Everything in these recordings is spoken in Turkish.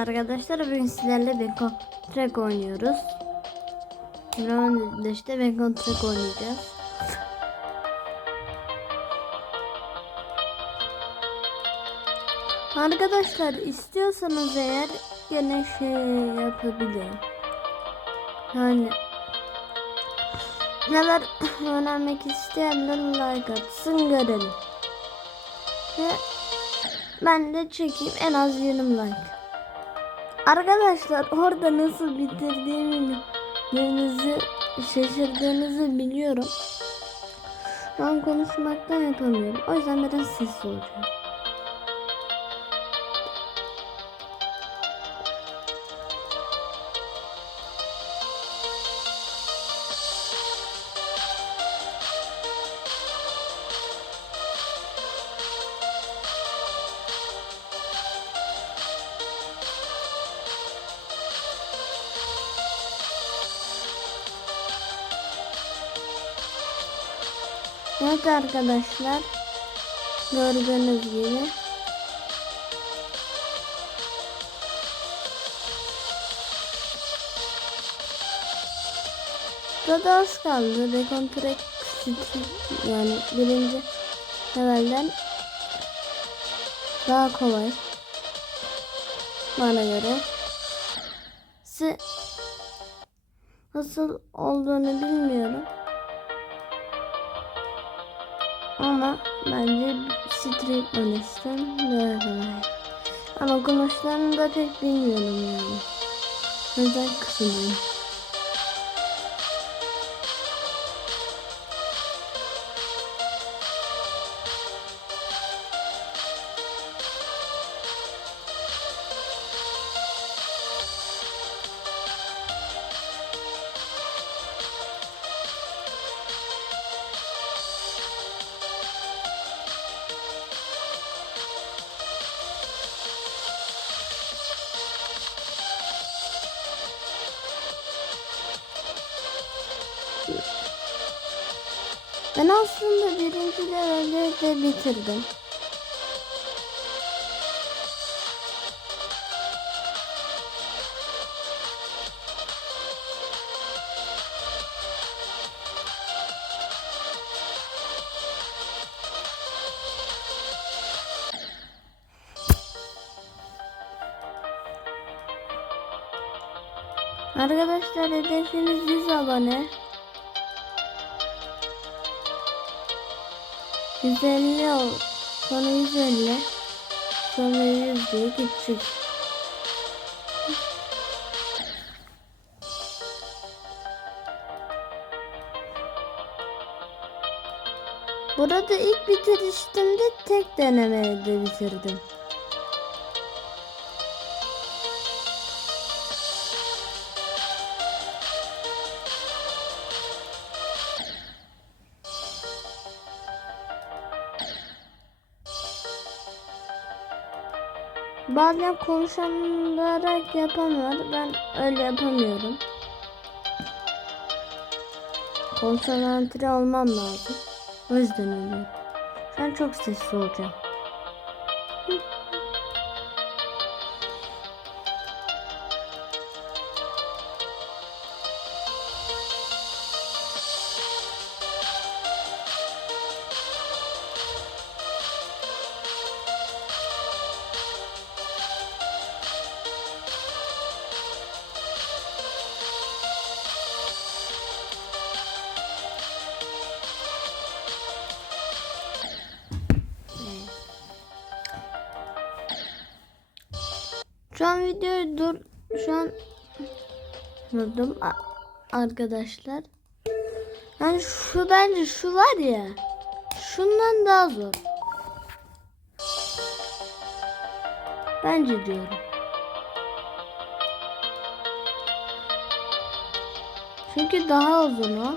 arkadaşlar. Bugün sizlerle Bacon Track oynuyoruz. Şimdi işte Bacon Track oynayacağız. Arkadaşlar istiyorsanız eğer gene şey yapabilirim. Yani neler öğrenmek isteyenler like atsın görelim. Ve ben de çekeyim en az 20 like. Arkadaşlar orada nasıl bitirdiğinizi şaşırdığınızı biliyorum. An konuşmaktan yapamıyorum. O yüzden biraz sessiz olacağım. Evet arkadaşlar. Gördüğünüz gibi. Burada az kaldı. Dekontrek yani birinci levelden daha kolay. Bana göre. Nasıl olduğunu bilmiyorum. Ama bence Street Management daha kolay. Ama konuşlarını da pek bilmiyorum yani. Özel kısımları. Ben aslında birinci leveli de bitirdim. Arkadaşlar hedefiniz 100 abone. 150 ol. Sonra 150. Sonra 100 diye gidecek. Burada ilk bitirişimde tek denemede bitirdim. Bazen konuşarak yapanlar ben öyle yapamıyorum. Konsantre olmam lazım. O yüzden öyle. An çok sessiz olacağım. Şu an videoyu dur. Şu an durdum arkadaşlar. Yani şu bence şu var ya. Şundan daha zor. Bence diyorum. Çünkü daha uzun o.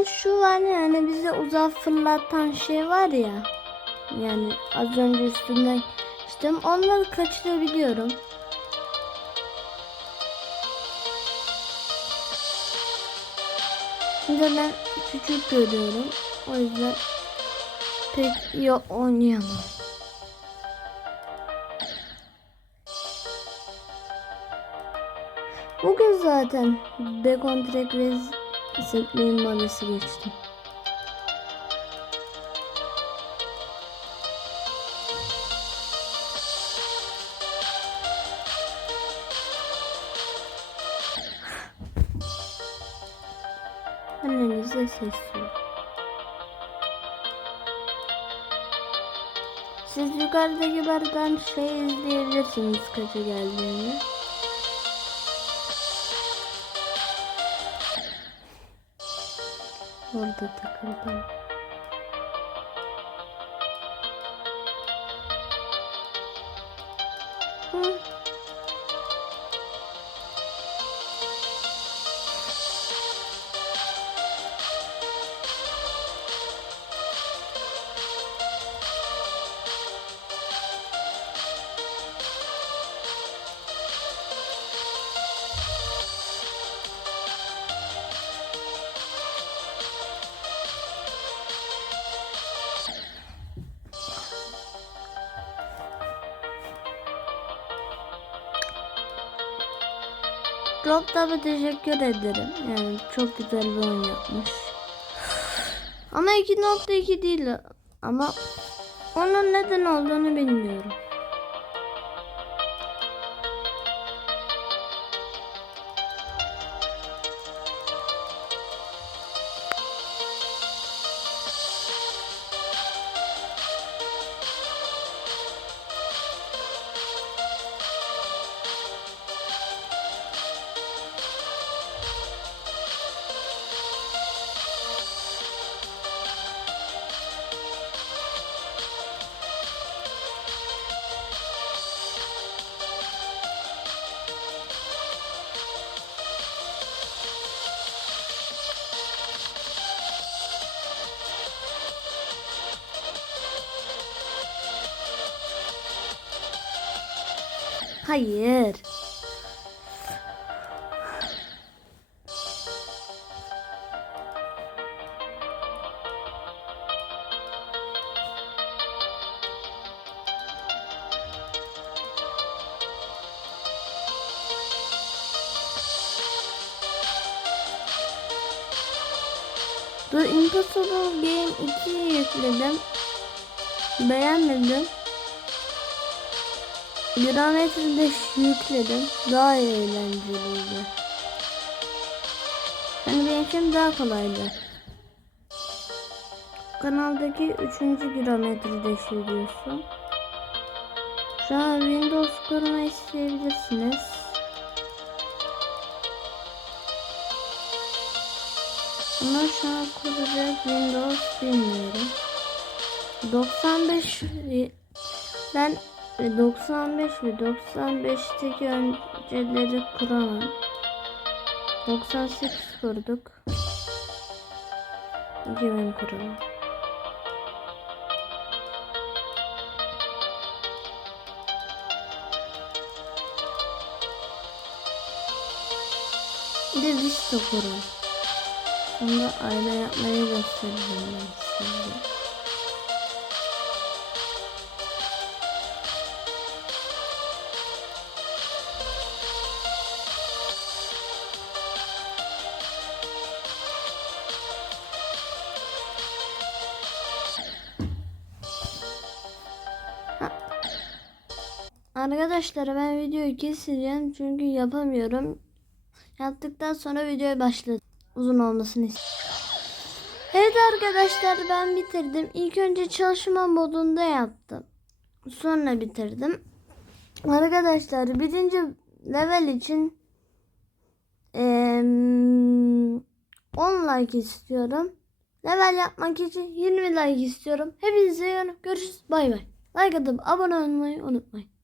Ben şu var ya hani bize uzak fırlatan şey var ya. Yani az önce üstünden işte onları kaçırabiliyorum. Şimdi ben küçük görüyorum. O yüzden pek iyi oynayamam. Bugün zaten Bacon Track Zipline modesi geçtim. Annenizde ses yok. Siz yukarıdaki bardan şey izleyebilirsiniz kaça geldiğini. Orada takıldım. Hı. Rob'da teşekkür ederim. Yani çok güzel bir oyun yapmış. Ama 2.2 değil. Ama onun neden olduğunu bilmiyorum. Hayır. The Impossible Game 2'yi yükledim. Beğenmedim. Grametri de yükledim. Daha eğlenceliydi. Hani benim için daha kolaydı. Kanaldaki 3. kilometre de videosu. Şu an Windows kurma isteyebilirsiniz. Ama şu an kuracak Windows bilmiyorum. 95 ben 95 ve 95'teki önceleri kuramam. 98 kurduk. 2000 kuralım. Bir de Vista kurun. Sonra ayna yapmayı göstereceğim ben size. Arkadaşlar ben videoyu keseceğim çünkü yapamıyorum. Yaptıktan sonra videoya başladım. Uzun olmasını istiyorum. Evet arkadaşlar ben bitirdim. İlk önce çalışma modunda yaptım. Sonra bitirdim. Arkadaşlar birinci level için eee 10 like istiyorum. Level yapmak için 20 like istiyorum. Hepinize görüşürüz. Bay bay. Like atıp abone olmayı unutmayın.